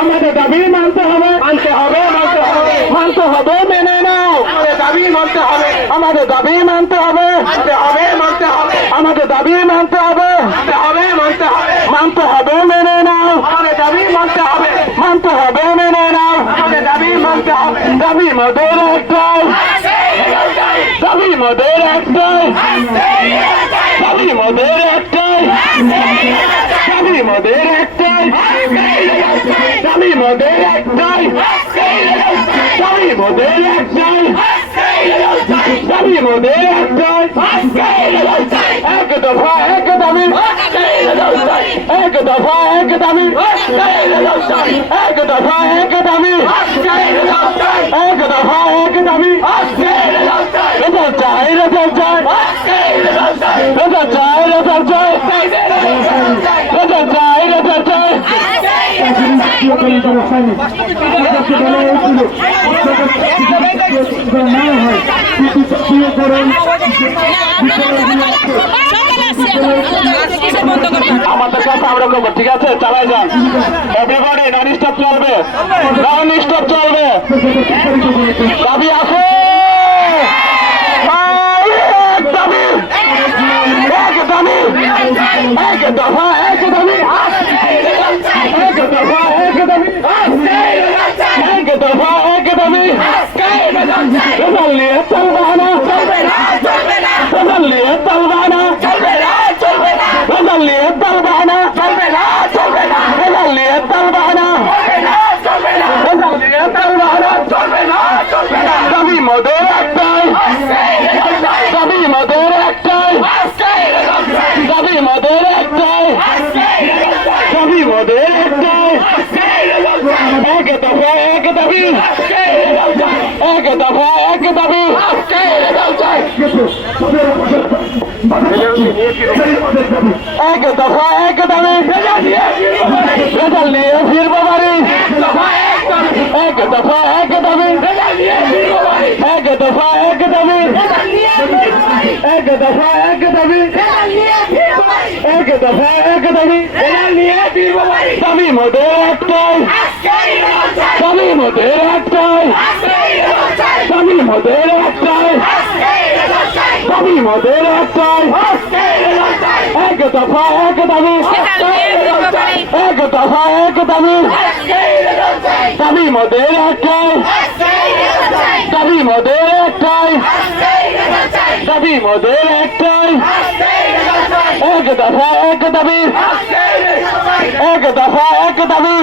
আমাদের দাবি মানতে হবে, মানতে হবে, মানতে হবে, মানতে হবে, মেনে নাও। আমাদের দাবি মানতে হবে, আমাদের দাবি মানতে হবে, মানতে হবে, মানতে হবে, আমাদের দাবি মানতে হবে, মানতে হবে, মানতে হবে, মানতে হবে, মেনে নাও। আমাদের দাবি মানতে হবে, মানতে হবে, মেনে নাও। আমাদের দাবি মানতে হবে। দাবি মোদের একটাই, দাবি মোদের একটাই, দাবি মোদের একটাই, দাবি মোদের একটাই, দাবি মোদের একটাই, দাবি মোদের একটাই, দাবি মোদের একটাই, এক দফা এক দাবি, এক দফা এক দাবি, এক দফা এক দাবি, এক দফা এক দাবি। রেজাল্ট চাই, রেজাল্ট চাই, রেজাল্ট চাই, রেজাল্ট চাই, রেজাল্ট চাই, রেজাল্ট চাই। আমাদের কাছে আমরা করবো, ঠিক আছে, চালাই যান। এভরিবডি নন স্টপ চলবে, নন স্টপ চলবে। দাবি আছে, এক দাবি, এক দাবি, এক দফা এক দাবি, এক দফা এক দাবি, এক দফা এক দাবি। রেজাল্ট নিয়ে চলবে না, রেজাল্ট নিয়ে চলবে না, রেজাল্ট নিয়ে চলবে না, রেজাল্ট নিয়ে চলবে না, রেজাল্ট নিয়ে চলবে না। দাবি মোদের একটাই, দাবি মোদের একটাই, দাবি মোদের একটাই, দাবি মোদের একটাই। এক দফা এক দাবি, এক দফা এক দাবি। এক দফা এক দাবি, রেজাল্ট নিয়ে ফিরবো বাড়ি। এক দফা এক দাবি, এক দফা এক দাবি, এক দফা এক দাবি, এক দফা এক দাবি। দাবি মোদের একটাই, দাবি মোদের একটাই, দাবি মোদের একটাই, দাবি মোদের একটাই। এক দফা এক দাবি, এক দফা এক দাবি, দাবি মোদের একটাই, দাবি মোদের একটাই, দাবি মোদের একটাই। এক দফা এক দাবি, এক দফা এক দাবি।